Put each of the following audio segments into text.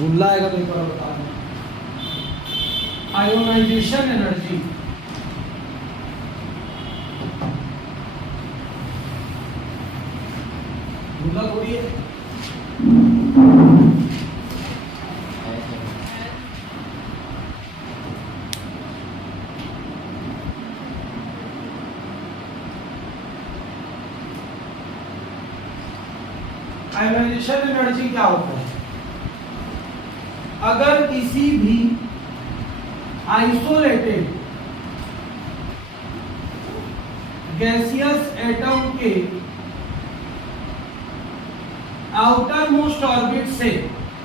भूलना आएगा तो एक बार बता दें। आयोनाइजेशन एनर्जी, भूलना थोड़ी है। आयोनाइजेशन एनर्जी क्या होता है? अगर किसी भी आइसोलेटेड गैसियस एटम के आउटर मोस्ट ऑर्बिट से,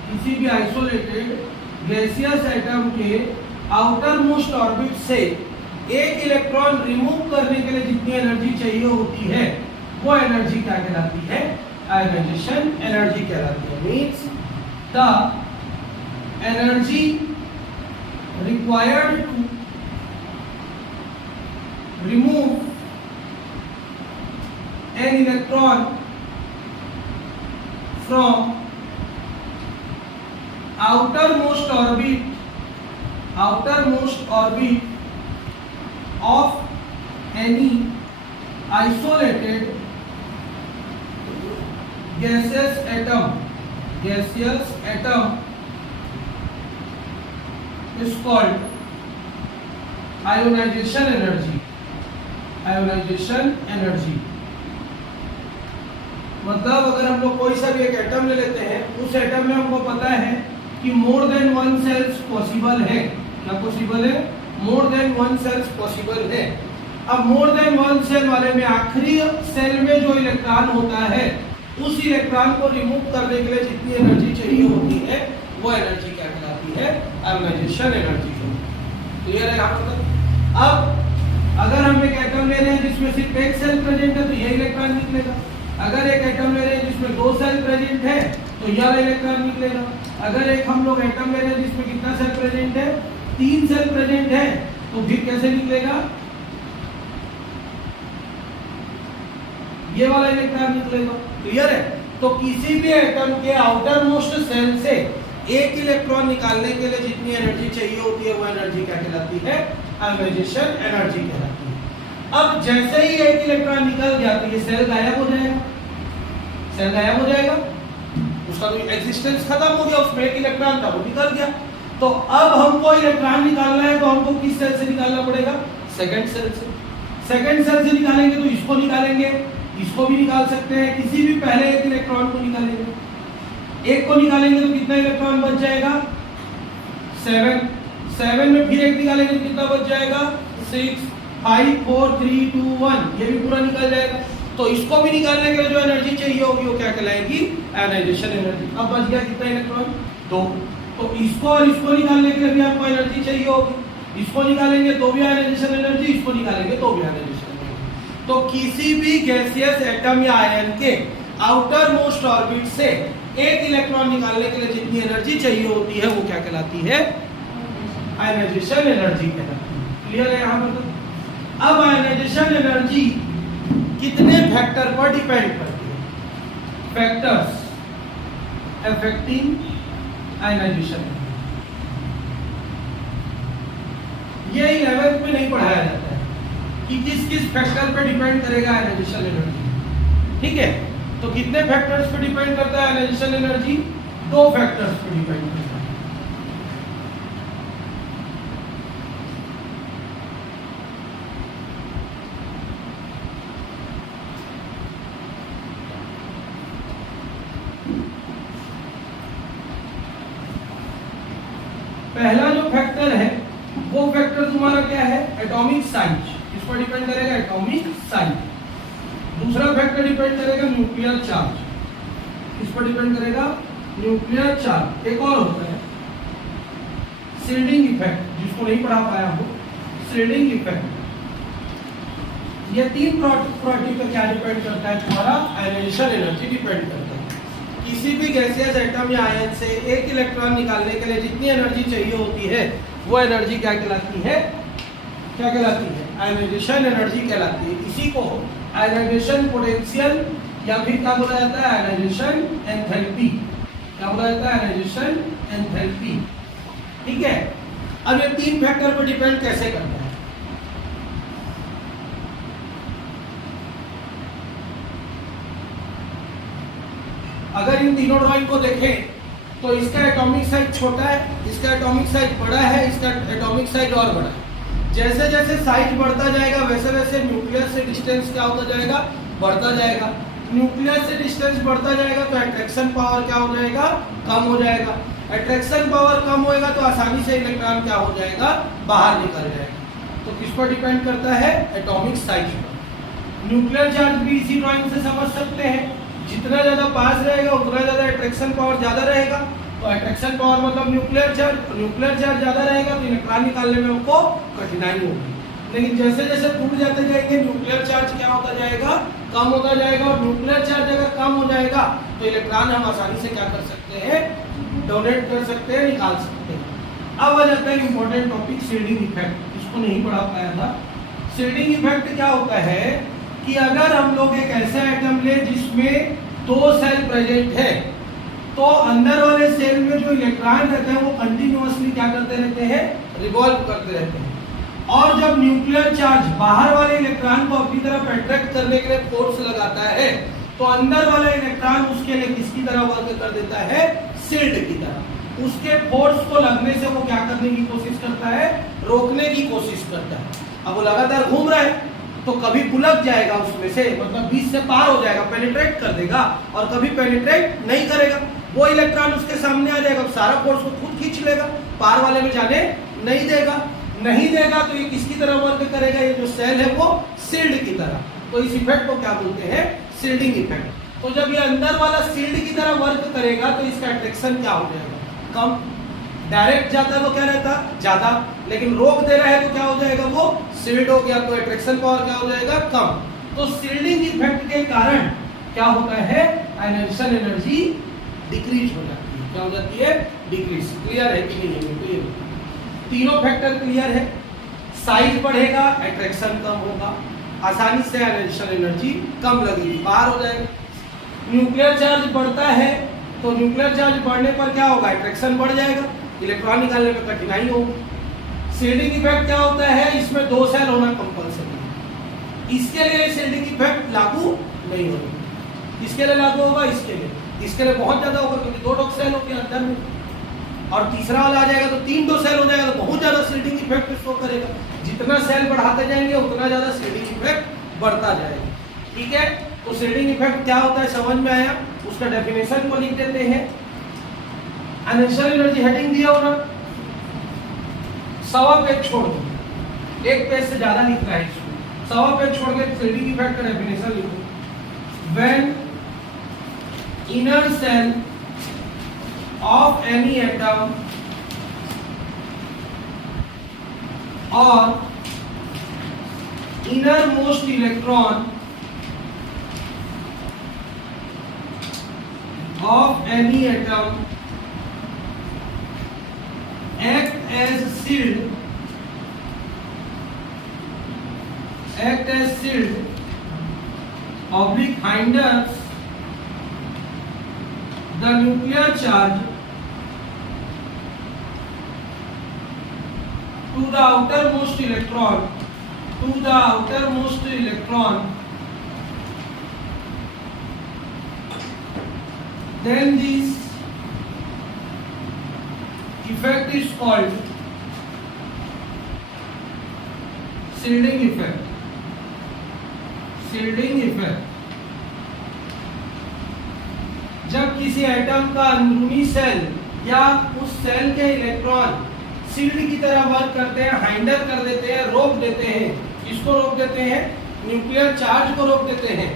किसी भी आइसोलेटेड गैसियस एटम के आउटर मोस्ट ऑर्बिट से एक इलेक्ट्रॉन रिमूव करने के लिए जितनी एनर्जी चाहिए होती है वो एनर्जी क्या कहलाती है? आयोनाइजेशन एनर्जी कहलाती है। Means the energy required to remove an electron from outermost orbit of any isolated gaseous atom is called ionization energy। ionization energy मतलब अगर हम लोग कोई सा भी एक एटम ले लेते हैं, उस एटम में हमको पता है कि more than one sales possible है। क्या पॉसिबल है? More than one sales possible है। अब मोर देन वन सेल वाले में आखिरी सेल में जो इलेक्ट्रॉन होता है, उस इलेक्ट्रॉन को रिमूव करने के लिए जितनी एनर्जी चाहिए होती है वो एनर्जी क्या कहलाती है? Ionisation energy. क्लियर है यहाँ तक? अब अगर हम एक एटम ले रहे हैं जिसमें सिर्फ एक सेल प्रेजेंट है तो यह इलेक्ट्रॉन निकलेगा। अगर एक एटम ले रहे हैं जिसमें दो सेल प्रेजेंट है तो यह इलेक्ट्रॉन निकलेगा। अगर एक हम लोग एटम ले रहे हैं जिसमें कितना सेल प्रेजेंट है? 3 सेल प्रेजेंट है, तो फिर कैसे निकलेगा? ये वाला इलेक्ट्रॉन निकलेगा। क्लियर है? तो किसी भी एटम के आउटर मोस्ट सेल से एक इलेक्ट्रॉन निकालने के लिए जितनी एनर्जी चाहिए होती है वो एनर्जी क्या कहलाती है? आयोनाइजेशन एनर्जी कहलाती है। अब जैसे ही एक इलेक्ट्रॉन निकल गया तो ये सेल गायब हो जाएगा। सेल गायब हो जाएगा, उसका तो एग्जिस्टेंस खत्म हो गया, उसमें एक इलेक्ट्रॉन था वो निकल गया। तो अब हमको इलेक्ट्रॉन निकालना है तो हमको किस सेल से निकालना पड़ेगा? सेकंड सेल से। सेकंड सेल से निकालेंगे तो इसको निकालेंगे, इसको भी निकाल सकते हैं, किसी भी पहले एक इलेक्ट्रॉन को निकालेंगे। एक को निकालेंगे तो कितना इलेक्ट्रॉन बच जाएगा? 7। 7 में फिर एक निकालेंगे तो कितना बच जाएगा? 6, 5, 4, 3, 2, 1। ये भी पूरा निकल जाएगा। तो इसको भी निकालने के लिए जो एनर्जी चाहिए होगी वो क्या कहलाएगी? Ionisation energy. अब बच गया कितना इलेक्ट्रॉन? 2। तो इसको और इसको निकालने के लिए भी आपको एनर्जी चाहिए होगी। इसको निकालेंगे तो भी आयोनाइजेशन एनर्जी, इसको निकालेंगे तो भी आयोनाइजेशन एनर्जी। तो किसी भी गैसियस एटम या आयन के आउटर मोस्ट ऑर्बिट से एक इलेक्ट्रॉन निकालने के लिए जितनी एनर्जी चाहिए होती है वो क्या कहलाती है? आयोनाइजेशन एनर्जी कहलाती है। क्लियर है यहाँ पर? अब आयोनाइजेशन एनर्जी कितने फैक्टर पर डिपेंड करती है? Factors affecting ionization. ये 11th में नहीं पढ़ाया जाता है कि किस किस फैक्टर पर डिपेंड करेगा आयोनाइजेशन एनर्जी। ठीक है? तो कितने फैक्टर्स पे डिपेंड करता है आयोनाइजेशन एनर्जी? 2 फैक्टर्स पे डिपेंड करता है। पहला जो फैक्टर है वो फैक्टर तुम्हारा क्या है? Atomic size. किस पर डिपेंड करेगा? Atomic size. दूसरा फैक्टर डिपेंड करेगा न्यूक्लियर चार्ज। किस पर डिपेंड करेगा? Nuclear charge. एक और होता है शील्डिंग इफेक्ट, जिसको नहीं पढ़ा पाया हो, शील्डिंग इफेक्ट। ये 3 प्रॉपर्टी पे क्या डिपेंड करता है? तुम्हारा आयोनाइजेशन एनर्जी डिपेंड करता है। किसी भी गैसियस एटम या आयन से एक इलेक्ट्रॉन निकालने के लिए जितनी एनर्जी चाहिए होती है वो एनर्जी क्या कहलाती है? क्या कहलाती है? आयोनाइजेशन एनर्जी कहलाती है। इसी को आयोनाइजेशन पोटेंशियल या फिर क्या बोला जाता है? Ionisation enthalpy. क्या हो जाता है? Ionisation enthalpy. ठीक है, अब ये तीन फैक्टर पर डिपेंड कैसे करता है? अगर इन तीनों ड्राइंग को देखें तो इसका एटॉमिक साइज छोटा है, इसका एटॉमिक साइज बड़ा है, इसका एटॉमिक साइज और बड़ा है। जैसे जैसे साइज बढ़ता जाएगा वैसे वैसे न्यूक्लियस से डिस्टेंस क्या होता जाएगा? बढ़ता जाएगा। न्यूक्लियस से डिस्टेंस बढ़ता जाएगा तो अट्रैक्शन पावर क्या हो जाएगा? कम हो जाएगा। अट्रैक्शन पावर कम होएगा तो आसानी से इलेक्ट्रॉन क्या हो जाएगा? बाहर निकल जाएगा। तो किस पर डिपेंड करता है? एटॉमिक साइज पर। न्यूक्लियर चार्ज भी इसी ड्राइंग से समझ सकते हैं, जितना ज्यादा पास रहेगा उतना ज्यादा अट्रैक्शन पावर ज्यादा रहेगा। तो अट्रैक्शन पावर मतलब न्यूक्लियर चार्ज ज्यादा रहेगा तो इलेक्ट्रॉन निकालने में हमको कठिनाई होगी। लेकिन जैसे जैसे दूर जाते जाएंगे न्यूक्लियर चार्ज क्या होता जाएगा? कम होता जाएगा। और न्यूक्लियर चार्ज अगर कम हो जाएगा तो इलेक्ट्रॉन हम आसानी से क्या कर सकते हैं? डोनेट कर सकते हैं, निकाल सकते हैं। अब आ जाता है इंपॉर्टेंट टॉपिक, शील्डिंग इफेक्ट। इसको नहीं पढ़ा पाया था। शील्डिंग इफेक्ट क्या होता है कि अगर हम लोग एक ऐसा एटम ले जिसमें दो सेल प्रेजेंट है तो अंदर वाले सेल में जो इलेक्ट्रॉन रहते हैं वो कंटिन्यूअसली क्या करते रहते हैं? रिवॉल्व करते रहते हैं। और जब न्यूक्लियर चार्ज बाहर वाले इलेक्ट्रॉन को अपनी तरफ अट्रैक्ट करने के लिए फोर्स लगाता है तो अंदर वाला इलेक्ट्रॉन उसके लिए किसकी तरह वर्क कर देता है? शील्ड की तरह। उसके फोर्स को लगने से वो क्या करने की कोशिश करता है? रोकने की कोशिश करता है। अब वो लगातार घूम रहा है तो कभी पुलक जाएगा उसमें से, मतलब बीच से पार हो जाएगा, पेनिट्रेट कर देगा, और कभी पेनिट्रेट नहीं करेगा। वो इलेक्ट्रॉन उसके सामने आ जाएगा, सारा फोर्स को खुद खींच लेगा, पार वाले में जाने नहीं देगा। तो ये किसकी तरह वर्क करेगा? ये जो सेल है वो शील्ड की तरह। तो इस इफेक्ट को क्या बोलते हैं? Shielding effect. तो जब ये अंदर वाला शील्ड की तरह वर्क करेगा तो इसका अट्रैक्शन क्या हो जाएगा? कम। डायरेक्ट जाता है तो क्या रहता? ज्यादा। लेकिन रोक दे रहा है तो क्या हो जाएगा? वो शील्ड हो गया, तो अट्रैक्शन पावर क्या हो जाएगा? कम। तो शील्डिंग इफेक्ट के कारण क्या होता है? आयोनाइजेशन एनर्जी डिक्रीज हो जाती है। क्या हो जाती है? डिक्रीज। क्लियर है कि नहीं? क्लियर। तीनों फैक्टर क्लियर है। साइज बढ़ेगा, अट्रैक्शन कम होगा, आसानी से आयोनाइजेशन एनर्जी कम लगेगी, बाहर हो जाएगा। न्यूक्लियर चार्ज बढ़ता है तो न्यूक्लियर चार्ज बढ़ने पर क्या होगा? अट्रैक्शन बढ़ जाएगा, इलेक्ट्रॉन निकालने में कठिनाई होगी। शील्डिंग इफेक्ट क्या होता है? इसमें दो सेल होना कंपल्सरी है। इसके लिए शील्डिंग इफेक्ट लागू नहीं होगा। किसके लिए लागू होगा? इसके लिए बहुत ज्यादा होगा, क्योंकि दो सेल होंगे अंदर में, और तीसरा वाला आ जाएगा तो तीन सेल हो जाएगा, तो बहुत ज्यादा शील्डिंग इफेक्ट शो करेगा। जितना सेल बढ़ाते जाएंगे उतना ज्यादा शील्डिंग इफेक्ट बढ़ता जाएगा। ठीक है, तो शील्डिंग इफेक्ट क्या होता है समझ में आया? उसका डेफिनेशन को लिख देते हैं। आयोनाइजेशन एनर्जी हेडिंग दिया होगा, सवा पेज छोड़ दो, एक पेज से ज्यादा लिख रहा है इसमें, सवा पेज छोड़ के शील्डिंग इफेक्ट का डेफिनेशन लिखो। When inner cell of any atom or innermost electron of any atom act as shield oblique hinders the nuclear charge to the outermost electron, then this effect is called shielding effect. जब किसी atom का अंदरूनी cell या उस cell के electron shield की तरह work करते हैं, हाइंडर कर देते हैं, रोक देते हैं। किसको रोक देते हैं? न्यूक्लियर चार्ज को रोक देते हैं।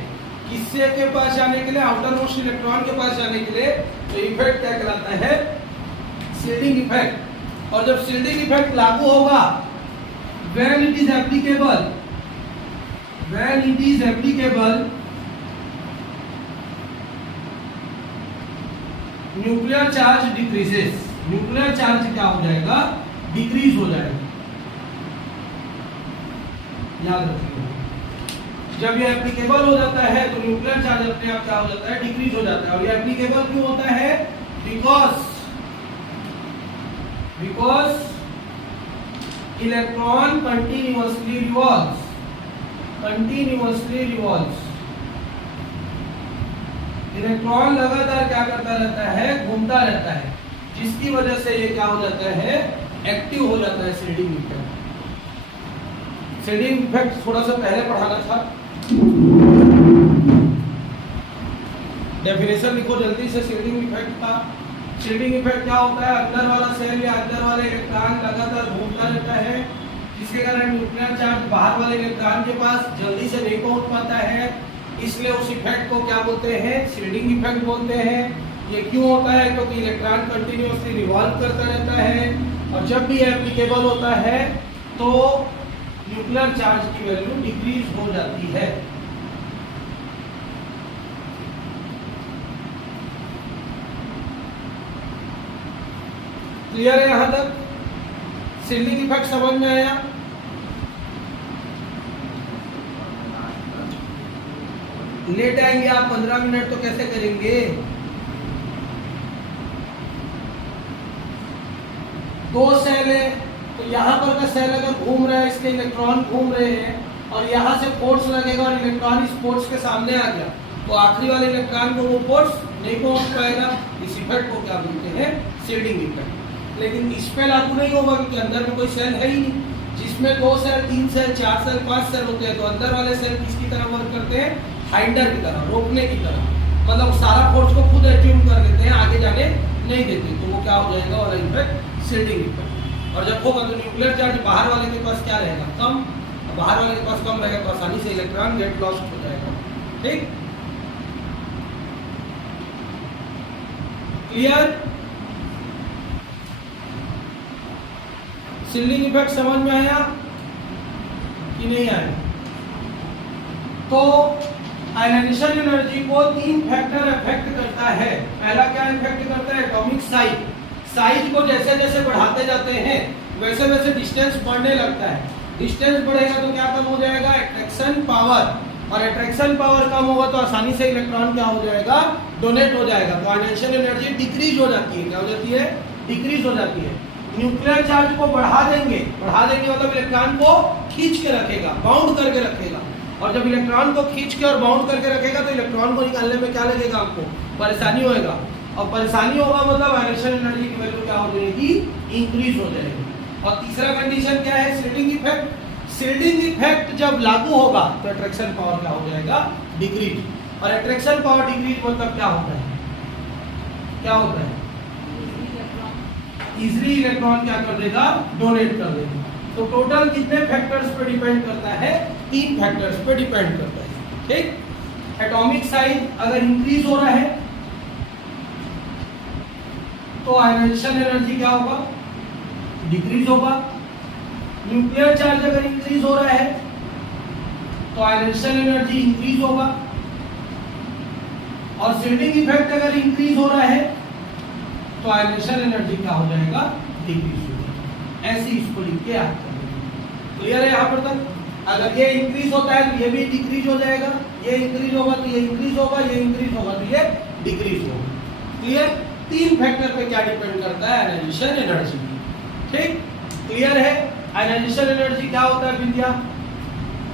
किससे के पास जाने के लिए? आउटर मोस्ट इलेक्ट्रॉन के पास जाने के लिए। तो इफेक्ट क्या कहलाता है? Shielding effect. और जब शील्डिंग इफेक्ट लागू होगा, when it is applicable, nuclear charge decreases. Nuclear charge क्या हो जाएगा? डिक्रीज हो जाएगा। याद रखिए, जब ये एप्लीकेबल हो जाता है तो न्यूक्लियर चार्ज अपने आप क्या हो जाता है? डिक्रीज हो जाता है। और ये एप्लीकेबल क्यों होता है? because electron continuously revolves. Electron लगातार क्या करता रहता है, घूमता रहता है, जिसकी वजह से ये क्या हो जाता है, एक्टिव हो जाता है शेडिंग इफेक्ट। शेडिंग इफेक्ट थोड़ा सा पहले पढ़ाना था, डेफिनेशन लिखो जल्दी से शेडिंग इफेक्ट का। शेडिंग इफेक्ट क्या होता है, अंदर वाला सेल या अंदर वाले इलेक्ट्रॉन लगातार घूमता रहता है, जिसके कारण न्यूक्लियर चार्ज बाहर वाले इलेक्ट्रॉन के पास जल्दी से नहीं पहुंच पाता है, इसलिए उस इफेक्ट को क्या बोलते हैं, शेडिंग इफेक्ट बोलते हैं। ये क्यों होता है, क्योंकि इलेक्ट्रॉन कंटिन्यूअसली रिवॉल्व करता रहता है, और जब भी एप्लीकेबल होता है तो न्यूक्लियर चार्ज की वैल्यू डिक्रीज हो जाती है। क्लियर है यहां तक? शेडिंग इफेक्ट समझ में आया? लेट आएंगे आप 15 मिनट तो कैसे करेंगे? दो सेल है, तो यहाँ पर का सेल अगर घूम रहा है, इसके इलेक्ट्रॉन घूम रहे हैं, और यहाँ से फोर्स लगेगा और इलेक्ट्रॉन इस फोर्स के सामने आ गया, तो आखिरी वाले इलेक्ट्रॉन को वो फोर्स नहीं पहुंच पाएगा। इस इफेक्ट को क्या बोलते हैं, शेडिंग इफेक्ट। लेकिन इस पे लागू नहीं होगा, क्योंकि अंदर में कोई सेल है ही नहीं। जिसमें 2 सेल, 3 सेल, 4 सेल, 5 सेल होते हैं, तो अंदर वाले सेल किसकी तरह वर्क करते हैं, हाइंडर की तरह, रोकने की तरह, मतलब सारा फोर्स को खुद एट्यून कर देते हैं, आगे जाने नहीं देते। तो वो क्या हो जाएगा, और इफेक्ट शेडिंग इफेक्ट। और जब होगा तो न्यूक्लियर चार्ज बाहर वाले के पास क्या रहेगा, कम, बाहर वाले के पास कम रहेगा, तो आसानी से इलेक्ट्रॉन गेट लॉस्ट हो जाएगा। ठीक, क्लियर? शेडिंग इफेक्ट समझ में आया कि नहीं आया? तो आयनाइजेशन एनर्जी को 3 फैक्टर इफेक्ट करता है। पहला क्या इफेक्ट करता है, एटॉमिक साइज। साइज को जैसे जैसे बढ़ाते जाते हैं वैसे वैसे डिस्टेंस बढ़ने लगता है। डिस्टेंस बढ़ेगा तो क्या कम हो जाएगा, अट्रैक्शन पावर, और अट्रैक्शन पावर कम होगा तो आसानी से इलेक्ट्रॉन क्या हो जाएगा, डोनेट हो जाएगा। तो आयनाइजेशन एनर्जी डिक्रीज हो जाती है। क्या हो जाती है, डिक्रीज हो जाती है। न्यूक्लियर चार्ज को बढ़ा देंगे मतलब इलेक्ट्रॉन को खींच के रखेगा, बाउंड करके रखेगा, और जब इलेक्ट्रॉन को खींच के और बाउंड करके रखेगा तो इलेक्ट्रॉन को निकालने में क्या लगेगा, आपको परेशानी होएगा, और परेशानी होगा मतलब आयनाइजेशन एनर्जी की वैल्यू क्या हो जाएगी, इंक्रीज हो जाएगी। और तीसरा कंडीशन क्या है, शेडिंग इफेक्ट। शेडिंग इफेक्ट जब लागू होगा तो अट्रैक्शन पावर क्या हो जाएगा, डिक्रीज। और अट्रैक्शन पावर डिक्रीज मतलब क्या होता है, इजीली इलेक्ट्रॉन क्या कर देगा, डोनेट कर देगा। तो टोटल कितने फैक्टर्स पे डिपेंड करता है, 3 फैक्टर्स पे डिपेंड करता है। ठीक, एटॉमिक साइज अगर इंक्रीज हो रहा है तो आयनाइजेशन एनर्जी क्या होगा, डिक्रीज होगा। न्यूक्लियर चार्ज अगर इंक्रीज हो रहा है तो आयनाइजेशन एनर्जी इंक्रीज होगा। और शेडिंग इफेक्ट अगर इंक्रीज हो रहा है तो आयनाइजेशन एनर्जी क्या हो जाएगा, डिक्रीज हो जाएगा। ऐसे इसको लिख के याद कर लेंगे। क्लियर है यहाँ पर तक? अगर ये इंक्रीज होता है तो ये भी डिक्रीज हो जाएगा, ये इंक्रीज होगा तो ये इंक्रीज होगा, ये इंक्रीज होगा तो ये डिक्रीज होगा। क्लियर? 3 फैक्टर पे क्या डिपेंड करता है, आयनाइजेशन एनर्जी। ठीक, क्लियर है? आयनाइजेशन एनर्जी क्या होता है विद्या,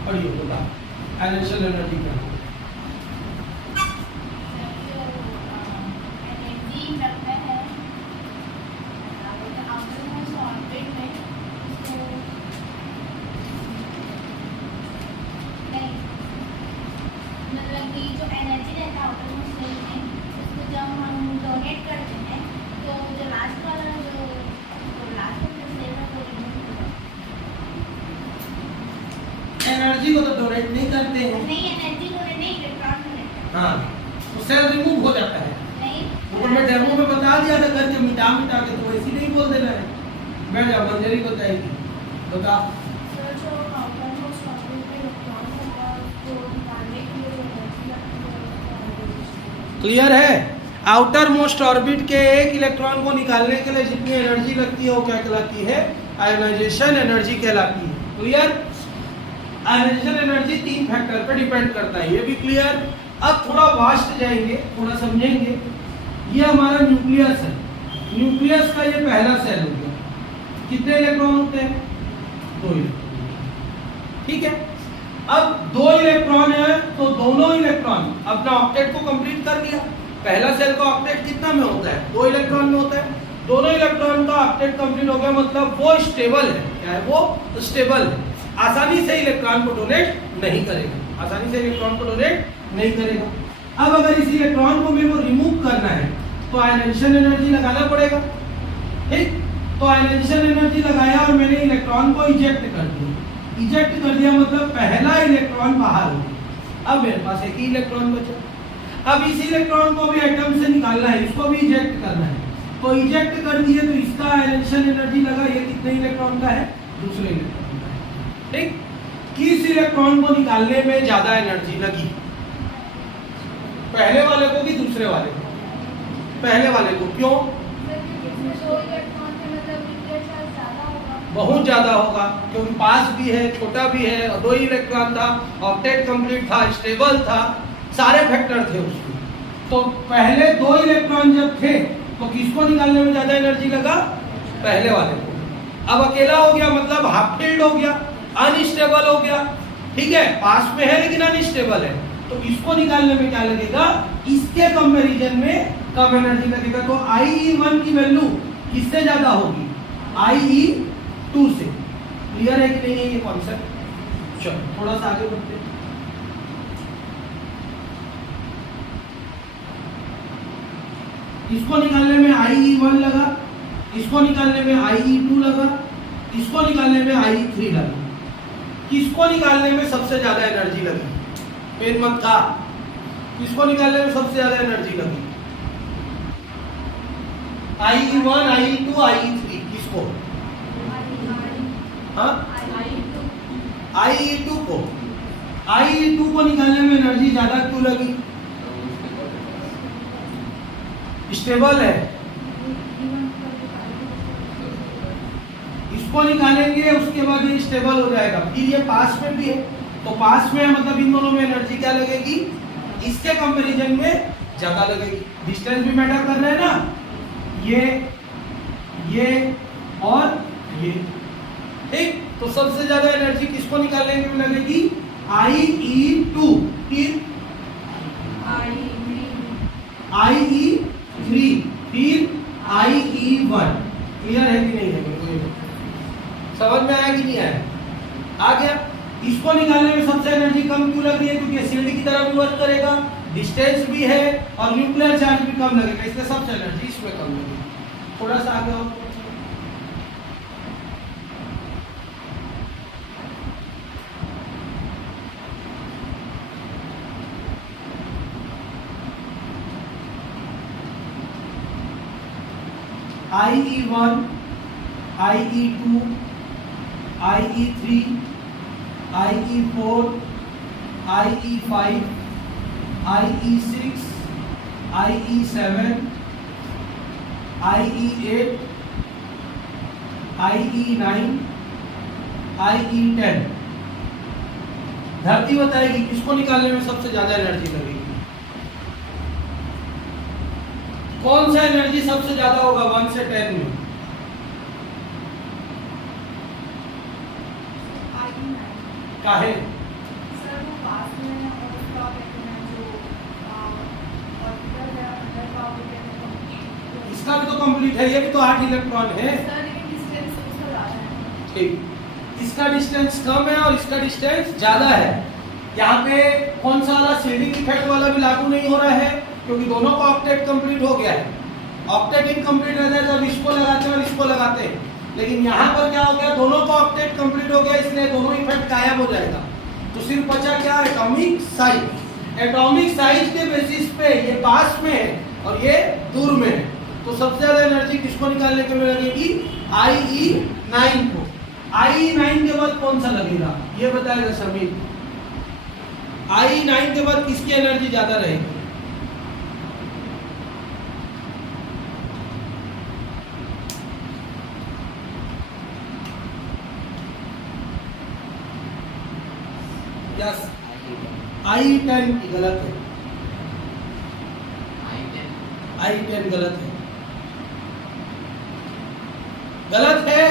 पढ़िए बता, आयनाइजेशन एनर्जी क्या होता है? एनर्जी को तो डोनेट नहीं करते हैं। नहीं, एनर्जी डोनेट नहीं, इलेक्ट्रॉन डोनेट। हाँ, उससे रिमूव हो जाता है। नहीं, तो मैं डेमो में बता दिया था करके मिटा के, तो ऐसे नहीं बोल देना है। बैठ जा, मंजरी को चाहिए बता। क्लियर है? आउटर मोस्ट ऑर्बिट के एक इलेक्ट्रॉन को निकालने के लिए जितनी एनर्जी लगती है वो क्या कहलाती है, आयनाइजेशन एनर्जी कहलाती है। क्लियर? आयनाइजेशन एनर्जी 3 फैक्टर पे डिपेंड करता है, ये भी क्लियर। अब थोड़ा वास्ट जाएंगे, थोड़ा समझेंगे। ये हमारा न्यूक्लियस है। न्यूक्लियस का ये पहला सेल हो गया। कितने इलेक्ट्रॉन होते हैं? 2 इलेक्ट्रॉन। ठीक है, अब 2 इलेक्ट्रॉन है तो दोनों इलेक्ट्रॉन अपना ऑक्टेट को कंप्लीट कर लिया। पहला सेल का ऑक्टेट कितना में होता है? 2 इलेक्ट्रॉन में होता है। दोनों इलेक्ट्रॉन का ऑक्टेट कंप्लीट हो गया, मतलब वो स्टेबल है। क्या है वो? स्टेबल है। आसानी से इलेक्ट्रॉन को डोनेट नहीं करेगा, आसानी से इलेक्ट्रॉन को डोनेट नहीं करेगा। अब अगर इस इलेक्ट्रॉन को मेरे को रिमूव करना है तो आयनाइजेशन एनर्जी लगाना पड़ेगा। ठीक, तो आयनाइजेशन एनर्जी लगाया और मैंने इलेक्ट्रॉन को इजेक्ट कर दिया। इजेक्ट कर दिया मतलब पहला इलेक्ट्रॉन बाहर हो गया। अब मेरे पास एक ही इलेक्ट्रॉन बचा। अब इस इलेक्ट्रॉन को भी एटम से निकालना है, इसको भी इजेक्ट करना है। तो इजेक्ट कर दिए तो इसका आयनाइजेशन एनर्जी लगा, ये कितने इलेक्ट्रॉन का है? दूसरे इलेक्ट्रॉन का है। ठीक, किस इलेक्ट्रॉन को निकालने में ज्यादा एनर्जी लगी? पहले वाले को कि दूसरे वाले को? पहले वाले को। क्यों? बहुत ज्यादा होगा, क्योंकि पास भी है, छोटा भी है, 2 ही इलेक्ट्रॉन था, ऑक्टेट कंप्लीट था, स्टेबल था, सारे फैक्टर थे उसमें। तो पहले 2 इलेक्ट्रॉन जब थे तो किसको निकालने में ज्यादा एनर्जी लगा? पहले वाले को। अब अकेला हो गया मतलब हाफ फिल्ड हो गया, अनस्टेबल हो गया। ठीक है, पास में है लेकिन अनस्टेबल है, तो इसको निकालने में क्या लगेगा? इसके कंपैरिजन में कम एनर्जी लगेगा। तो IE1 की वैल्यू किससे ज्यादा होगी? IE2 से। क्लियर है कि नहीं है ये कॉन्सेप्ट? चलो थोड़ा सा आगे बढ़ते हैं। इसको निकालने में IE1 लगा, इसको निकालने में IE2 लगा, इसको निकालने में IE3 लगा। किसको निकालने में सबसे ज्यादा एनर्जी लगी? पेन मत था। किसको निकालने में सबसे ज्यादा एनर्जी लगी? IE1, IE2, IE3। किसको? हाँ, IE2 को। IE2 को निकालने में एनर्जी ज्यादा क्यों लगी? स्टेबल है। इसको निकालेंगे उसके बाद ये स्टेबल हो जाएगा, फिर ये पास में भी है, तो पास में मतलब इन दोनों में एनर्जी क्या लगेगी? इसके कंपैरिजन में ज्यादा लगेगी। डिस्टेंस भी मैटर कर रहे हैं ना, ये और ये। ठीक, तो सबसे ज्यादा एनर्जी किसको निकालने में लगेगी? IE2, फिर IE3, फिर IE1। क्लियर है कि नहीं है? समझ में आया कि नहीं आया? आ गया। इसको निकालने में सबसे एनर्जी कम क्यों लग रही है? क्योंकि एसिड की तरह भी वर्क करेगा, डिस्टेंस भी है और न्यूक्लियर चार्ज भी कम लगेगा, इसलिए सबसे एनर्जी इसमें कम लगेगी। थोड़ा सा आगे आओ। IE1, IE2, IE3, IE4, IE5, IE6, IE7, IE8, IE9, IE10। धरती बताएगी किसको निकालने में सबसे ज्यादा एनर्जी लगेगी। कौन सा एनर्जी सबसे ज्यादा होगा 1 से 10 में? काहे? इसका भी तो कंप्लीट है, ये भी तो 8 इलेक्ट्रॉन है। ठीक, इसका डिस्टेंस कम है और इसका डिस्टेंस ज्यादा है। यहाँ पे कौन सा वाला शेडिंग इफेक्ट वाला भी लागू नहीं हो रहा है, क्योंकि दोनों का ऑक्टेट कंप्लीट हो गया है। ऑक्टेट इनकम्प्लीट रहता है तो अब इसको लगाते हैं और इसको लगाते हैं, लेकिन यहाँ पर क्या हो गया? दोनों का ऑक्टेट कंप्लीट हो गया, इसलिए दोनों इफेक्ट गायब हो जाएगा। तो सिर्फ बचा क्या? Atomic size. एटॉमिक साइज के बेसिस पे ये पास में है और ये दूर में है, तो सबसे ज्यादा एनर्जी किसको निकालने के लिए लगेगी? IE9 को। IE9 के बाद कौन सा लगेगा ये बताएगा समीर। IE9 के बाद किसकी एनर्जी ज्यादा रहेगी? IE10 की गलत है। I10 गलत है, गलत है।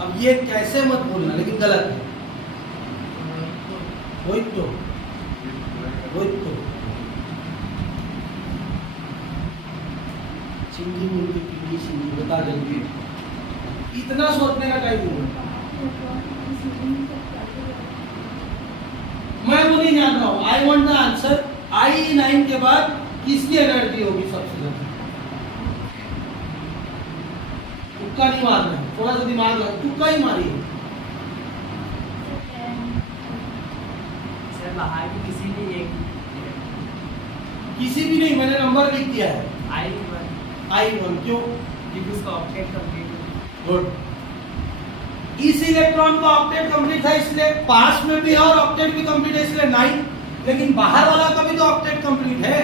अब ये कैसे मत बोलना, लेकिन गलत है। वही तो चिंगी मुंगी पिंगी सिंगी, बता जल्दी, इतना सोचने का टाइम नहीं है। मैं वो नहीं जान रहा हूं, I want the answer. I9 के बाद किसकी एनर्जी होगी सबसे ज्यादा? तुक्का नहीं मारना है, थोड़ा सा दिमाग लगा, तुक्का ही मारिए। सर बाहर की किसी भी एक किसी भी नहीं, मैंने नंबर लिख दिया है I1 क्यों? क्योंकि उसका ऑक्टेट कंप्लीट गुड। इस इलेक्ट्रॉन का ऑक्टेट कंप्लीट है, इसलिए पास में भी है और ऑक्टेट भी कंप्लीट है, इसलिए 9। लेकिन बाहर वाला का भी तो ऑक्टेट कंप्लीट है,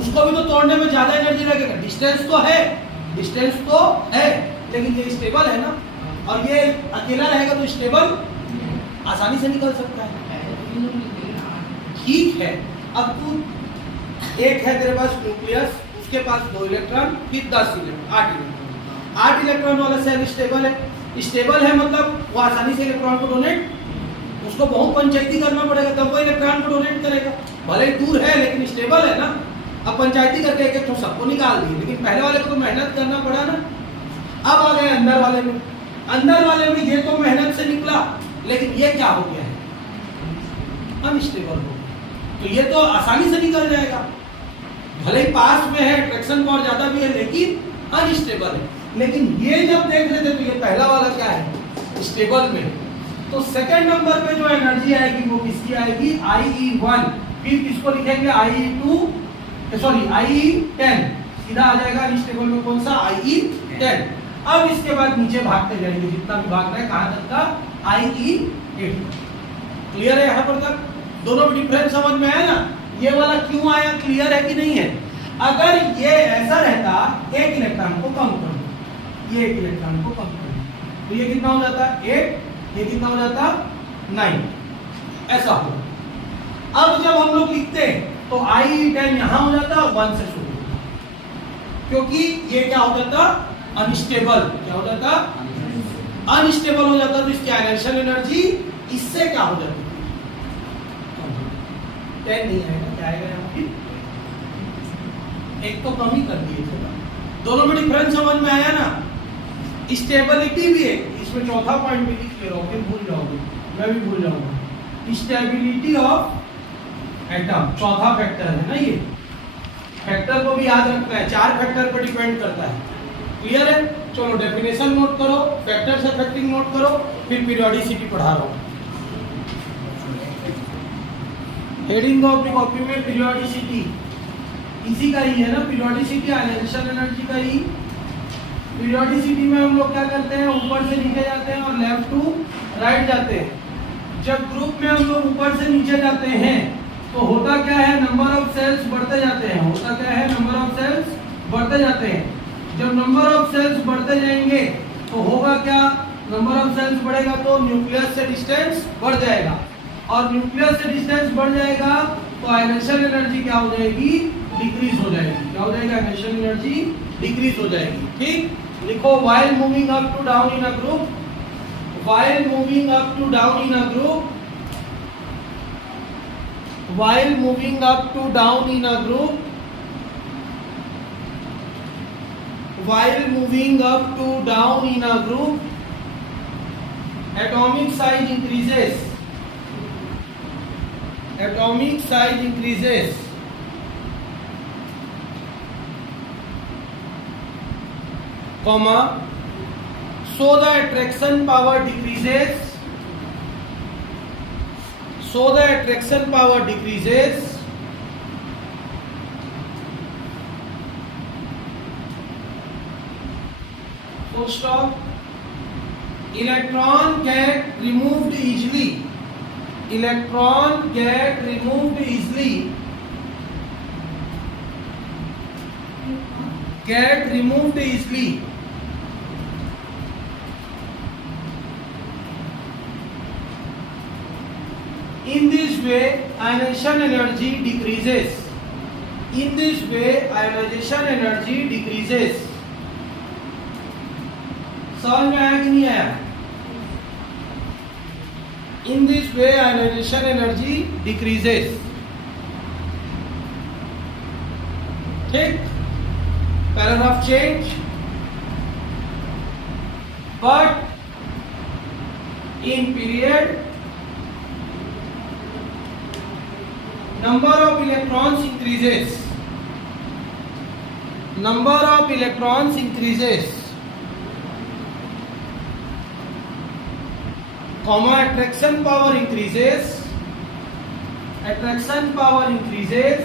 उसको भी तो तोड़ने में ज्यादा एनर्जी लगेगा। डिस्टेंस तो है, लेकिन ये स्टेबल है ना, और ये अकेला रहेगा तो स्टेबल आसानी से निकल सकता है। ठीक है, अब तू एक है तेरे पास न्यूक्लियस, उसके पास 2 इलेक्ट्रॉन, फिर 10 इलेक्ट्रॉन, 8 इलेक्ट्रॉन। 8 इलेक्ट्रॉन वाला सेल स्टेबल है। स्टेबल है मतलब वो आसानी से इलेक्ट्रॉन को डोनेट, उसको बहुत पंचायती करना पड़ेगा तब वो इलेक्ट्रॉन को डोनेट करेगा। भले ही दूर है लेकिन स्टेबल है ना। अब पंचायती करके एक तो सबको निकाल दिए, लेकिन पहले वाले को तो मेहनत करना पड़ा ना। अब आ गए अंदर वाले में। अंदर वाले में ये तो मेहनत से निकला, लेकिन ये क्या हो गया है? अनस्टेबल हो गया। तो ये तो आसानी से निकल जाएगा, भले ही पास में है, अट्रैक्शन पावर ज्यादा भी है, लेकिन अनस्टेबल है। लेकिन ये जब देख रहे थे तो ये पहला वाला क्या है? स्टेबल में। तो सेकंड नंबर पे जो एनर्जी आएगी वो किसकी आएगी? IE1। फिर किसको लिखेंगे? IE2, sorry IE10। सीधा आ जाएगा अनस्टेबल में कौन सा? IE10। अब इसके बाद नीचे भागते जाएंगे, जितना भी भाग रहा है, कहां तक का? IE8। क्लियर है यहाँ पर तक? दोनों में डिफरेंस समझ में आया ना? ये वाला क्यों आया, क्लियर है कि नहीं है? अगर ये ऐसा रहता, एक इलेक्ट्रॉन को कम कर दो, ये एक इलेक्ट्रॉन को कम कर दो, तो ये कितना हो जाता? 8। ये कितना हो जाता? 9। ऐसा हो। अब जब हम लोग लिखते तो I10 यहां हो जाता 1 से शुरू, क्योंकि ये क्या हो जाता? अनस्टेबल। क्या हो जाता? अनस्टेबल हो जाता। तो इसकी आयनेशन एनर्जी इससे क्या हो जाती? 10 नहीं आएगा, क्या आएगा यहाँ पे? एक तो कम ही कर दिए थोड़ा। दोनों में डिफरेंस समझ में आया ना? स्टेबिलिटी भी है, इसमें चौथा पॉइंट भी लिख ले रहा हूँ, फिर भूल जाओगे, मैं भी भूल जाऊंगा। स्टेबिलिटी ऑफ एटम चौथा फैक्टर है ना। ये फैक्टर को भी याद रखना है, 4 फैक्टर पर डिपेंड करता है। क्लियर है? चलो डेफिनेशन नोट करो, फैक्टर्स अफेक्टिंग नोट करो, फिर पीरियोडिसिटी पढ़ा रहा हूँ। हेडिंग ऑफ द कॉपी में पीरियोडिसिटी इसी का ही है ना। पीरियोडिसिटी आयनेशन एनर्जी का ही। पीरियोडिसिटी में हम लोग क्या करते हैं? ऊपर से नीचे जाते हैं और लेफ्ट टू राइट जाते हैं। जब ग्रुप में हम लोग ऊपर से नीचे जाते हैं तो होता क्या है? नंबर ऑफ सेल्स बढ़ते जाते हैं। होता क्या है? नंबर ऑफ सेल्स बढ़ते जाते हैं। जब नंबर ऑफ सेल्स बढ़ते जाएंगे तो होगा क्या? नंबर ऑफ सेल्स बढ़ेगा तो न्यूक्लियस से डिस्टेंस बढ़ जाएगा, और न्यूक्लियस से डिस्टेंस बढ़ जाएगा तो आयनेशन एनर्जी क्या हो जाएगी? डिक्रीज हो जाएगी। क्या हो जाएगी? आयनेशन एनर्जी डिक्रीज हो जाएगी। ठीक, लिखो while moving up to down in a group, while moving up to down in a group, while moving up to down in a group, while moving up to down in a group, atomic size increases. Atomic size increases. Comma. So the attraction power decreases. So the attraction power decreases. Full stop. Electron get removed easily. Electron get removed easily. Get removed easily. In this way, ionization energy decreases. In this way, ionization energy decreases. समझ में आया कि नहीं आया? In this way, ionization energy decreases. ठीक? Paragraph change. But in period, number of electrons increases. Number of electrons increases. Comma, attraction power increases. Attraction power increases.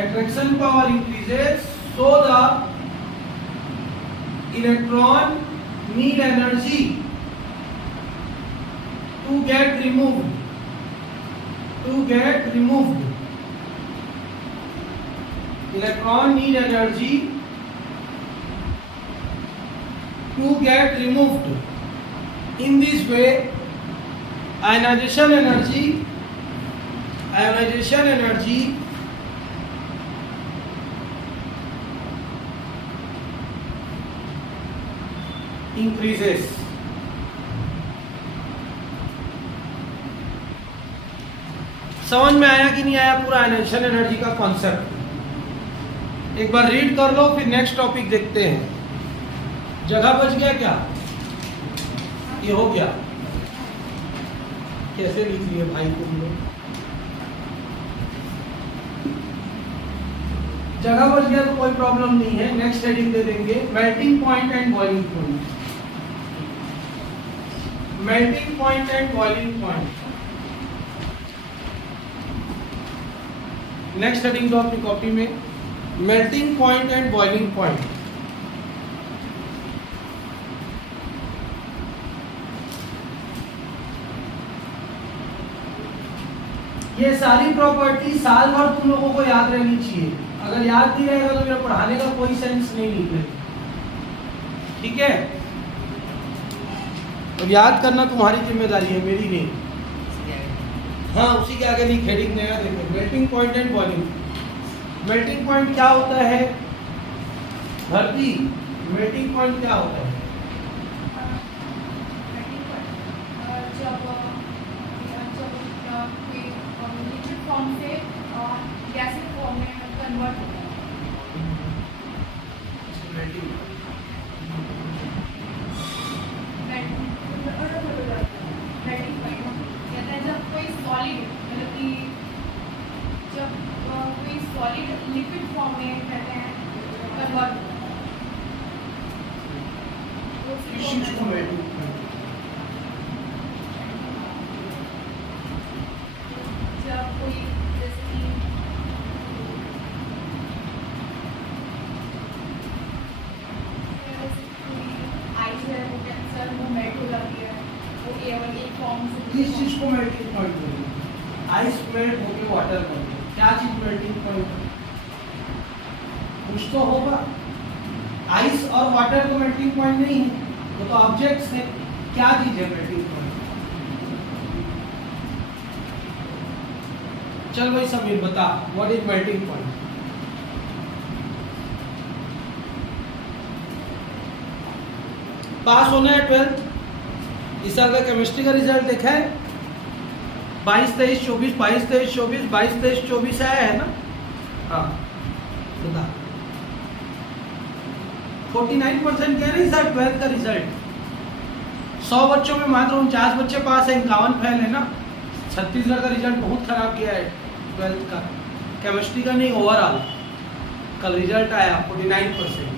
Attraction power increases, so the electron need energy to get removed. Electron need energy to get removed. In this way, ionization energy increases. समझ में आया कि नहीं आया पूरा ionization energy का concept? एक बार read कर लो, फिर नेक्स्ट टॉपिक देखते हैं। जगह बच गया क्या? ये हो गया? कैसे लिख लिए भाई तुम लोग? जगह बच गया तो कोई प्रॉब्लम नहीं है, नेक्स्ट हेडिंग दे देंगे, melting point and boiling point. Melting point and boiling point, next heading दो अपनी कॉपी में, melting point and boiling point. ये सारी प्रॉपर्टी साल भर तुम लोगों को याद रहनी चाहिए। अगर याद नहीं रहेगा तो मेरा पढ़ाने का कोई सेंस नहीं निकलेगा। ठीक है? तो याद करना तुम्हारी जिम्मेदारी है, मेरी नहीं। हाँ, उसी के आगे लिख, हेडिंग नया देखो, melting point and boiling. Melting point क्या होता है भरती? मेल्टिंग पॉइंट क्या होता है? लिक्विड फॉर्म से गैसिक फॉर्म में कन्वर्ट होता है। जब कोई सॉलिड, मतलब कि जब कोई सॉलिड लिक्विड फॉर्म में कहते हैं कन्वर्ट होता है। जब कोई जैसे कि आइस है, वो कैंसर वो मेल्ट हो जाती है, वो केवल एक फॉर्म से किस चीज को मेल्टिंग पॉइंट बोलते हैं? आइस मेल्ट होकर वाटर बनते हैं। क्या चीज मेल्टिंग पॉइंट है? कुछ तो होगा। आइस और वाटर तो मेल्टिंग पॉइंट नहीं है, वो तो ऑब्जेक्ट्स है। क्या चीज है मेल्टिंग पॉइंट? चल भाई समीर बता, व्हाट इज मेल्टिंग पॉइंट? पास होना है 12th। इस साल का केमिस्ट्री का रिजल्ट देखा है? 22, 23, 24, 22, 23, 24, 22, 23, 24 आया है ना? हाँ बता। 49% क्या नहीं सर 12th का रिजल्ट? 100 बच्चों में मात्र 49 बच्चे पास है, 51 फेल है ना। छत्तीसगढ़ का रिजल्ट बहुत खराब गया है 12th का, केमिस्ट्री का नहीं, ओवरऑल। कल रिजल्ट आया 49%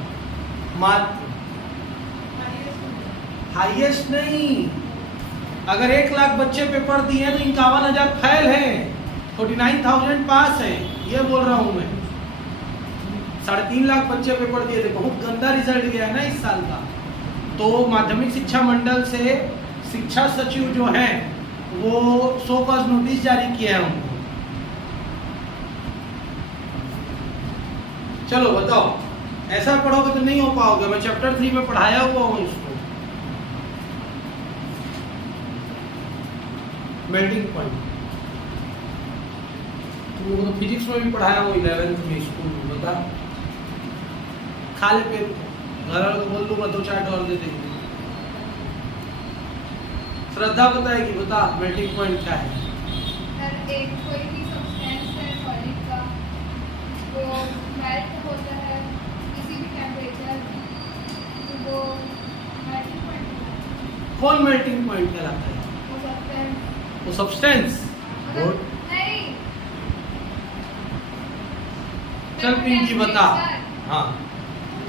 मात्र। हाईएस्ट नहीं, अगर 1 लाख बच्चे पेपर दिए हैं तो 51,000 फेल हैं, 49,000 पास है, ये बोल रहा हूं मैं। 3.5 लाख बच्चे पेपर दिए थे, बहुत गंदा रिजल्ट गया है ना इस साल का। तो माध्यमिक शिक्षा मंडल से शिक्षा सचिव जो हैं वो सो कॉज नोटिस जारी किया है उनको। चलो बताओ, ऐसा पढ़ोगे तो नहीं हो पाओगे। मैं चैप्टर 3 में पढ़ाया हुआ हूँ इसको। Melting point. तुम लोगों को फिजिक्स में भी पढ़ाया वो 11th में स्कूल में, बता खा ले पेट को, घर वालों को बोल दूंगा 2 चार्ट और दे देंगे। श्रद्धा बताएगी, बता मेल्टिंग पॉइंट क्या है। सर एक कोई भी सब्सटेंस है सॉलिड का, वो मेल्ट होता है किसी भी टेम्परेचर, तो वो मेल्टिंग पॉइंट कौन मेल्टिंग पॉइंट कहलाता है? हो सकता है। वो सब्सटेंस। अगर नहीं चल पिंकी बता। हाँ,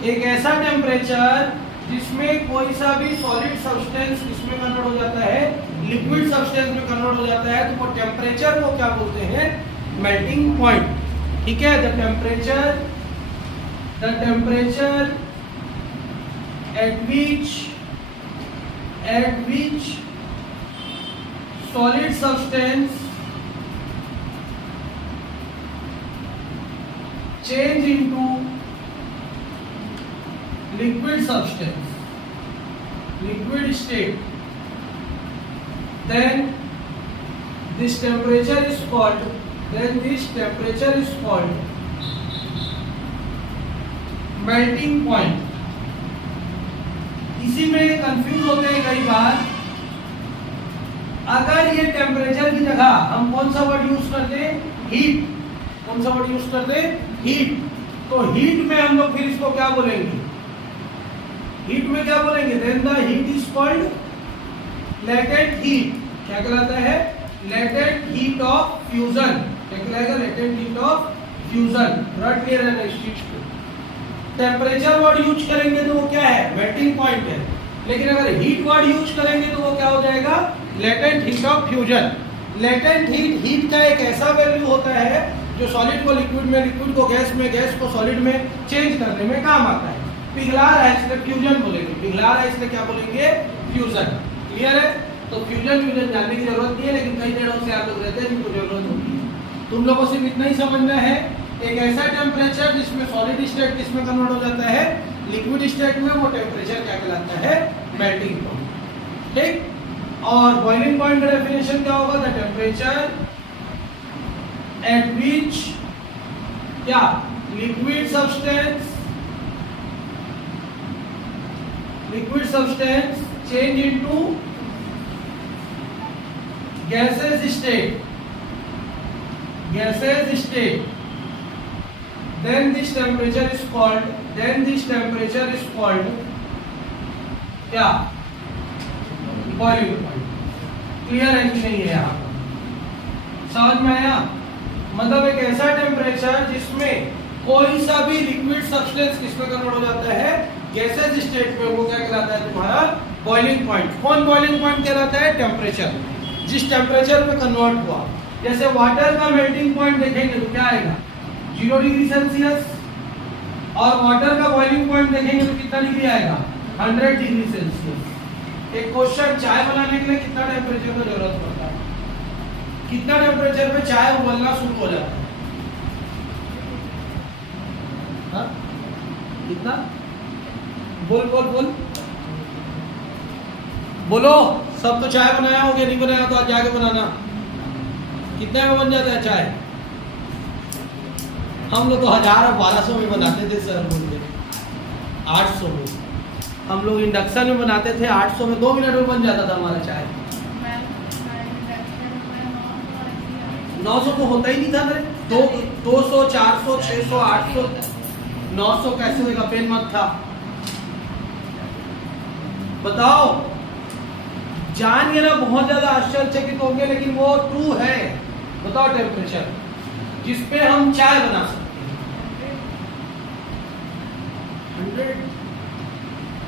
एक ऐसा टेम्परेचर जिसमें कोई सा भी सॉलिड सब्सटेंस किसमें कन्वर्ट हो जाता है, लिक्विड सब्सटेंस में कन्वर्ट हो जाता है, तो वो टेम्परेचर को क्या बोलते हैं, मेल्टिंग पॉइंट। ठीक है, the temperature at which solid substance change into liquid substance, liquid state, then this temperature is called melting point। इसी में कंफ्यूज होते हैं कई बार। अगर ये टेम्परेचर की जगह हम कौन सा वर्ड यूज करते हैं, हीट, कौन सा वर्ड यूज करते हैं, हीट, तो हीट में हम लोग फिर इसको क्या बोलेंगे, हीट में क्या बोलेंगे, then the heat is called latent heat. क्या कहलाता है, लेटेंट हीट ऑफ फ्यूजन। क्या कहलाएगा, लेटेंट हीट ऑफ फ्यूजन। रट के रहना इस चीज को। टेम्परेचर वर्ड यूज करेंगे तो वो क्या है, मेल्टिंग पॉइंट है, लेकिन अगर हीट वर्ड यूज करेंगे तो वो क्या हो जाएगा, latent heat of fusion. Latent heat का एक ऐसा वैल्यू होता है जो सॉलिड को लिक्विड में, लिक्विड को गैस में, गैस को सॉलिड में चेंज करने में काम आता है। पिघला रहा है इसलिए फ्यूजन बोलेंगे, पिघला रहा है इसलिए क्या बोलेंगे, फ्यूजन। क्लियर है, तो फ्यूजन जानने की जरूरत नहीं है, लेकिन कई जगहों से आप लोग रहते हैं जिनको जरूरत होती है। तुम लोगों को सिर्फ इतना ही समझना है, एक ऐसा टेम्परेचर जिसमें सॉलिड स्टेट किसमें कन्वर्ट हो जाता है, लिक्विड स्टेट में, वो टेम्परेचर क्या कहलाता है, मेल्टिंग पॉइंट। ठीक, और बॉइलिंग पॉइंट का डेफिनेशन क्या होगा, द टेम्परेचर एट विच क्या liquid substance change into gaseous state, then this temperature is called क्या, बॉइलिंग पॉइंट। क्लियर है कि नहीं है, यहाँ समझ में आया? मतलब एक ऐसा टेम्परेचर जिसमें कोई सा भी लिक्विड सब्सटेंस किसमें कन्वर्ट हो जाता है, गैसेस स्टेट में, वो क्या कहलाता है तुम्हारा, बॉइलिंग पॉइंट। कौन बॉइलिंग पॉइंट कहलाता है, टेम्परेचर, जिस टेम्परेचर में कन्वर्ट हुआ। जैसे वाटर का मेल्टिंग पॉइंट देखेंगे तो क्या आएगा, 0 डिग्री सेल्सियस, और वाटर का बॉइलिंग पॉइंट देखेंगे तो कितना डिग्री आएगा, 100 डिग्री सेल्सियस। एक क्वेश्चन, चाय बनाने के लिए कितना टेम्परेचर की जरूरत पड़ता है, कितना टेम्परेचर पे चाय उबलना शुरू हो जाता है, हाँ? कितना, बोल बोल बोल बोलो। सब तो चाय बनाया होगा, नहीं बनाया तो आज जाके बनाना। कितने में बन जाता है चाय, हम लोग तो 1000 और 1200 में बनाते थे सर, बोलते 800 में। हम लोग इंडक्शन में बनाते थे, 800 में 2 मिनट में बन जाता था हमारा चाय। 900 तो होता ही नहीं था मेरे, 200 400 600 800 900 कैसे होगा, पेन मत था। बताओ, जान ये ना बहुत ज्यादा आश्चर्यचकित होंगे, लेकिन वो ट्रू है। बताओ, टेम्परेचर जिसपे हम चाय बना सकते हैं 100,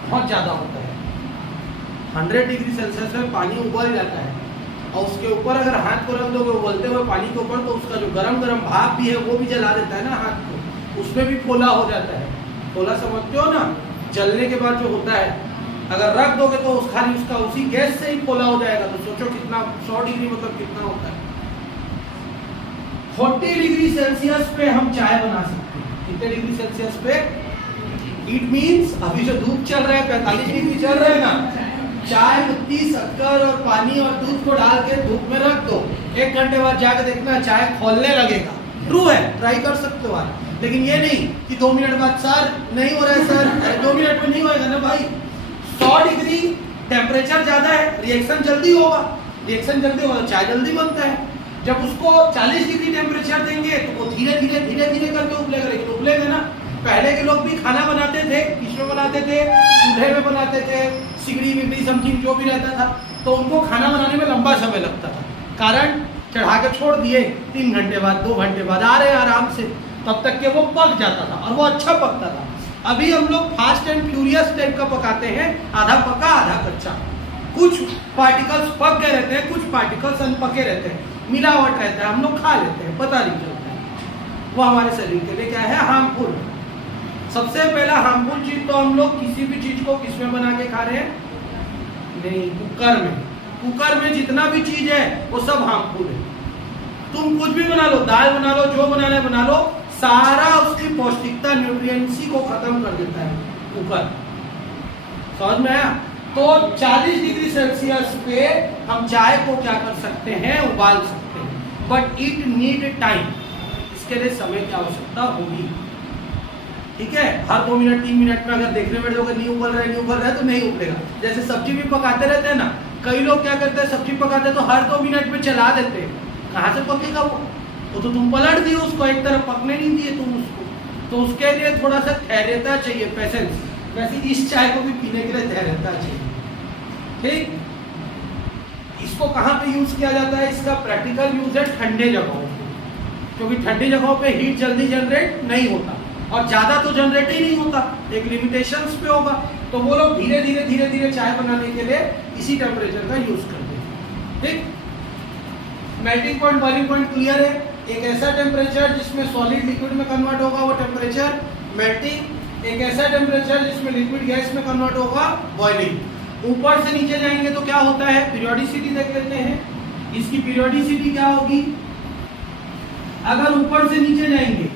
बहुत ज्यादा होता है। 100 डिग्री सेल्सियस में पानी उबल जाता है, और उसके ऊपर अगर हाथ को रख दोगे उबलते हुए पानी के ऊपर, तो उसका जो गरम गरम भाप भी है वो भी जला देता है ना हाथ को, उसमें भी फोला हो जाता है। फोला समझते हो ना, जलने के बाद जो होता है, अगर रख दोगे तो खाली उसका उसी गैस से ही फोला हो जाएगा। तो सोचो कितना, 100 डिग्री मतलब कितना होता है। 40 डिग्री सेल्सियस पे हम चाय बना सकते हैं। कितने डिग्री सेल्सियस पे, इट मींस अभी जो धूप चल रहा है 45 डिग्री चल रहा है ना, चाय पत्ती, शक्कर और पानी और दूध को डाल के धूप में रख दो, 1 घंटे बाद जाकर देखना चाय खोलने लगेगा। ट्रू है, ट्राई कर सकते हो आप। लेकिन ये नहीं कि 2 मिनट बाद सर नहीं हो रहा है सर, 2 मिनट में नहीं होएगा ना भाई। 100 डिग्री टेम्परेचर ज्यादा है, रिएक्शन जल्दी होगा, रिएक्शन जल्दी होगा तो चाय जल्दी बनता है। जब उसको 40 डिग्री टेम्परेचर देंगे तो वो धीरे धीरे करके उबलेगा, लेकिन उबलेगा ना। पहले के लोग भी खाना बनाते थे, किसमें बनाते थे? चूल्हे में बनाते थे, सिगड़ी बिगड़ी समथिंग जो भी रहता था, तो उनको खाना बनाने में लंबा समय लगता था। कारण चढ़ा के छोड़ दिए, 3 घंटे बाद 2 घंटे बाद आ रहे आराम से, तब तक के वो पक जाता था और वो अच्छा पकता था। अभी हम लोग फास्ट एंड फ्यूरियस टाइप का पकाते हैं, आधा पका आधा कच्चा। कुछ पार्टिकल्स पक गए रहते हैं, कुछ पार्टिकल्स अनपके रहते हैं, मिलावट रहता है, हम लोग खा लेते हैं, पता नहीं चलता है। वो हमारे शरीर के लिए क्या है? हार्मफुल। सबसे पहला हार्मफुल चीज तो हम लोग किसी भी चीज को किसमें बना के खा रहे हैं? नहीं, कुकर में। कुकर में जितना भी चीज है वो सब हार्मफुल है। तुम कुछ भी बना लो, दाल बना लो, जो बनाना है बना लो, सारा उसकी पौष्टिकता न्यूट्रिएंट्स को खत्म कर देता है कुकर। समझ में आया? तो 40 डिग्री सेल्सियस पे हम चाय को क्या कर सकते हैं? उबाल सकते हैं, बट इट नीड टाइम। इसके लिए समय की आवश्यकता होगी। ठीक है, हर 2 मिनट 3 मिनट में अगर देखने में लोग नहीं उबल रहा है तो नहीं उबलेगा। जैसे सब्जी भी पकाते रहते हैं ना, कई लोग क्या करते हैं, सब्जी पकाते हैं तो हर 2 मिनट में चला देते हैं, कहाँ से पकेगा वो? तो तुम पलट दिए उसको, एक तरफ पकने नहीं दिए तुम उसको। तो उसके लिए थोड़ा सा धैर्यता चाहिए, पेशेंस। वैसे इस चाय को भी पीने के लिए धैर्यता चाहिए। ठीक, इसको कहाँ पे यूज किया जाता है? इसका प्रैक्टिकल यूज है ठंडे जगहों पे, क्योंकि ठंडी जगहों पे हीट जल्दी जनरेट नहीं होता और ज्यादा तो जनरेट ही नहीं होता, एक लिमिटेशंस पे होगा। तो वो लोग धीरे धीरे चाय बनाने के लिए इसी टेम्परेचर का यूज करते हैं। ठीक, melting point, boiling point clear है। एक ऐसा टेम्परेचर जिसमें सॉलिड लिक्विड में कन्वर्ट होगा वो टेम्परेचर मेल्टिंग, एक ऐसा टेम्परेचर जिसमें लिक्विड गैस में कन्वर्ट होगा बॉइलिंग। ऊपर से नीचे जाएंगे तो क्या होता है? पीरियोडिसिटी देख लेते हैं। इसकी पीरियोडिसिटी क्या होगी? अगर ऊपर से नीचे जाएंगे,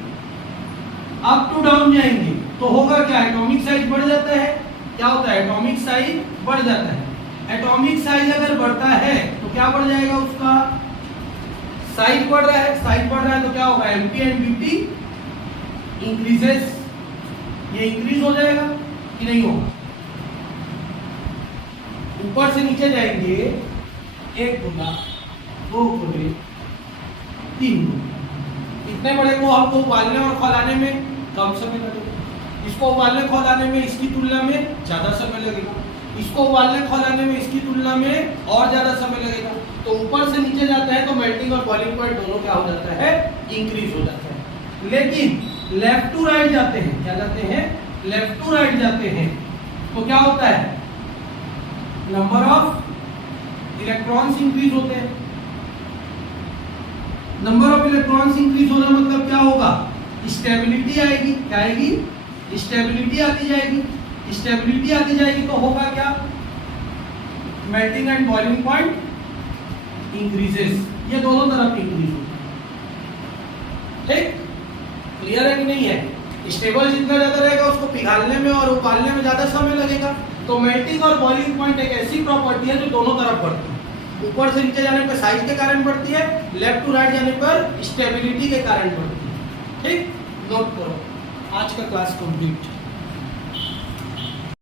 अप टू डाउन जाएंगे तो होगा क्या? एटॉमिक साइज बढ़ जाता है। क्या होता है? एटॉमिक साइज बढ़ जाता है। एटॉमिक साइज अगर बढ़ता है तो क्या बढ़ जाएगा? उसका साइज बढ़ रहा है, साइज बढ़ रहा है तो क्या होगा? MP and BT increases. ये इंक्रीज हो जाएगा कि नहीं होगा? ऊपर से नीचे जाएंगे, 1 गुना, 2 गुने, 3 गुना। इतने बड़े को हमको उबालने और खौलाने में कम समय लगेगा। इसको उबालने खौलाने में इसकी तुलना में ज्यादा समय लगेगा। इसको उबालने खौलाने में इसकी तुलना में और ज्यादा समय लगेगा। तो ऊपर से नीचे जाता है तो मेल्टिंग और बॉइलिंग पॉइंट दोनों क्या हो जाता है? इंक्रीज हो जाता है। लेकिन लेफ्ट टू राइट जाते हैं, क्या जाते हैं? लेफ्ट टू राइट जाते हैं तो क्या होता है? नंबर ऑफ इलेक्ट्रॉन्स इंक्रीज होते हैं। नंबर ऑफ इलेक्ट्रॉन्स इंक्रीज होना मतलब क्या होगा? स्टेबिलिटी आएगी। क्या आएगी? स्टेबिलिटी आती जाएगी। स्टेबिलिटी आती जाएगी तो होगा क्या? Melting and boiling point increases. ये दोनों तरफ इंक्रीज होगा। ठीक, क्लियर है कि नहीं है? स्टेबल जितना ज्यादा रहेगा उसको पिघालने में और उबालने में ज्यादा समय लगेगा। तो मेल्टिंग और बॉइलिंग पॉइंट एक ऐसी प्रॉपर्टी है जो दोनों तरफ बढ़ती है। ऊपर से नीचे जाने पर साइज के कारण बढ़ती है, लेफ्ट टू राइट जाने पर स्टेबिलिटी के कारण बढ़ती है। ठीक, नोट करो। आज का क्लास कंप्लीट।